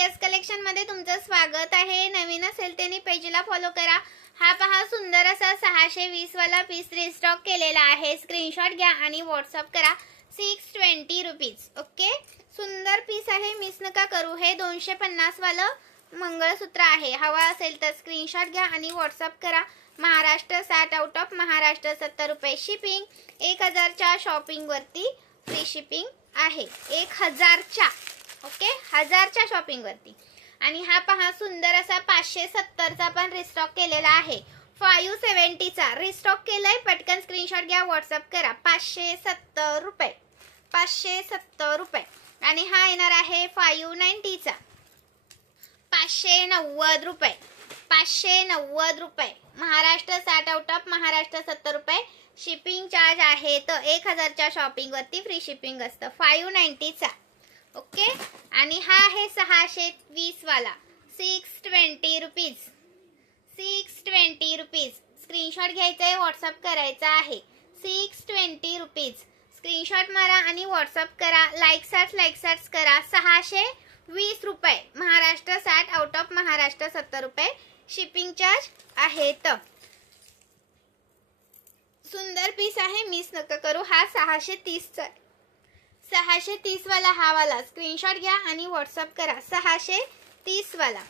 Ciaz collection मध्ये तुमचं स्वागत आहे। नवीन असेल त्यांनी पेजला फॉलो करा। हा पहा सुंदर असा 620 वाला पीस रिस्टॉक केलेला आहे। स्क्रीनशॉट घ्या आणि व्हॉट्सअप करा। 620 रुपीज। ओके, सुंदर पीस आहे, मिस नका करू। हे 250 वाला मंगळसूत्र आहे। हवा असेल तर स्क्रीनशॉट घ्या आणि व्हॉट्सअप करा। महाराष्ट्र 60 आउट ऑफ महाराष्ट्र 70 रुपये शिपिंग। 1000 च्या शॉपिंग वरती फ्री शिपिंग आहे। 1000 च्या, ओके, 1000 च्या शॉपिंग वरती। आणि हा पहा सुंदर असा 570 चा पण रिस्टॉक केलेला आहे। 570 चा रिस्टॉक केलाय, पटकन स्क्रीनशॉट घ्या, व्हॉट्सअप करा। 570 रुपये, 570 रुपये। आणि हा येणार आहे 590 चा, 590 रुपये, 590 रुपये। महाराष्ट्र 60 आउट ऑफ महाराष्ट्र 70 रुपये शिपिंग चार्ज आहे। तर 1000 च्या शॉपिंग वरती फ्री शिपिंग असतं। 590 चा, ओके। आणि हा आहे 620 वाला 620 रुपीज, 620 रुपीज। स्क्रीनशॉट घ्यायचा आहे, व्हॉट्सअप करायचा आहे। 620 रुपीज। स्क्रीनशॉट मारा आणि व्हॉट्सअप करा। लाईक्स करा। 620 रुपये, महाराष्ट्र 60 आउट ऑफ महाराष्ट्र 70 रुपये शिपिंग चार्ज आहे। तर सुंदर पीस आहे, मिस नका करू। हा 630 चा, 630 वाला हा वाला स्क्रीनशॉट घ्या आणि व्हॉट्सअप करा। 630 वाला।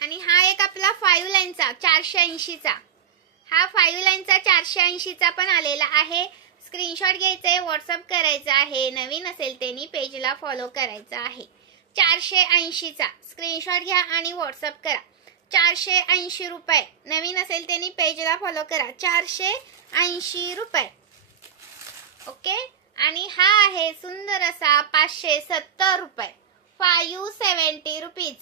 आणि हा एक आपला 5 लाईनचा 480 चा, हा 5 लाईनचा 480 चा पण आलेला आहे। स्क्रीनशॉट घ्यायचा आहे, व्हॉट्सअप करायचा आहे। नवीन असेल त्यांनी पेजला फॉलो करायचा आहे। 480 चा स्क्रीनशॉट घ्या आणि व्हॉट्सअप करा। 480 रुपये। नवीन असेल त्यांनी पेजला फॉलो करा। 480 रुपये, ओके। आणि हा आहे सुंदर असा 570 रुपये, 570 रुपीज,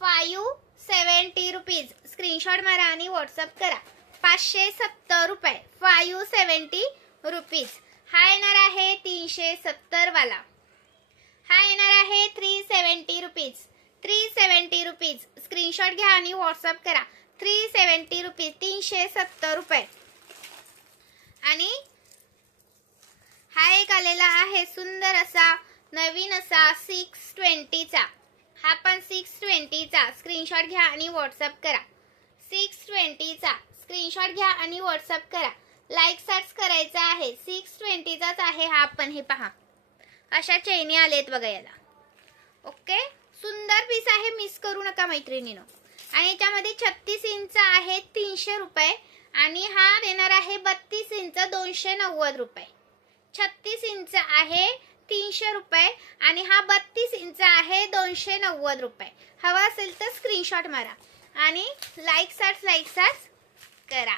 570 रुपीज। स्क्रीनशॉट मारा आणि व्हॉट्सअप करा। 570 रुपये, 570 रुपीज। हा येणार आहे 370 वाला, हा येणार आहे 370 रुपीज, 370 रुपीज। स्क्रीनशॉट घ्या आणि व्हॉट्सअप करा। 370 रुपीज, 370 रुपये। आणि हा एक आलेला आहे सुंदर असा नवीन असा 620 चा, हा पण 620 चा। स्क्रीनशॉट घ्या आणि व्हॉट्सअप करा। 620 चा स्क्रीनशॉट घ्या आणि व्हॉट्सअप करा। लाईक्स करायचा आहे। 620 चाच आहे हा पण। हे पहा अशा चेनी आलेत बघा याला, ओके। सुंदर पीस आहे, मिस करू नका मैत्रिणीनो। आणि याच्यामध्ये 36 इंच आहे 300 रुपये। आणि हा देणार आहे 32 इंच 290 रुपये। 36 इंच आहे 300 रुपये आणि हा 32 इंच आहे 290 रुपये। हवा असेल तर स्क्रीनशॉट मारा आणि लाईक्स करा।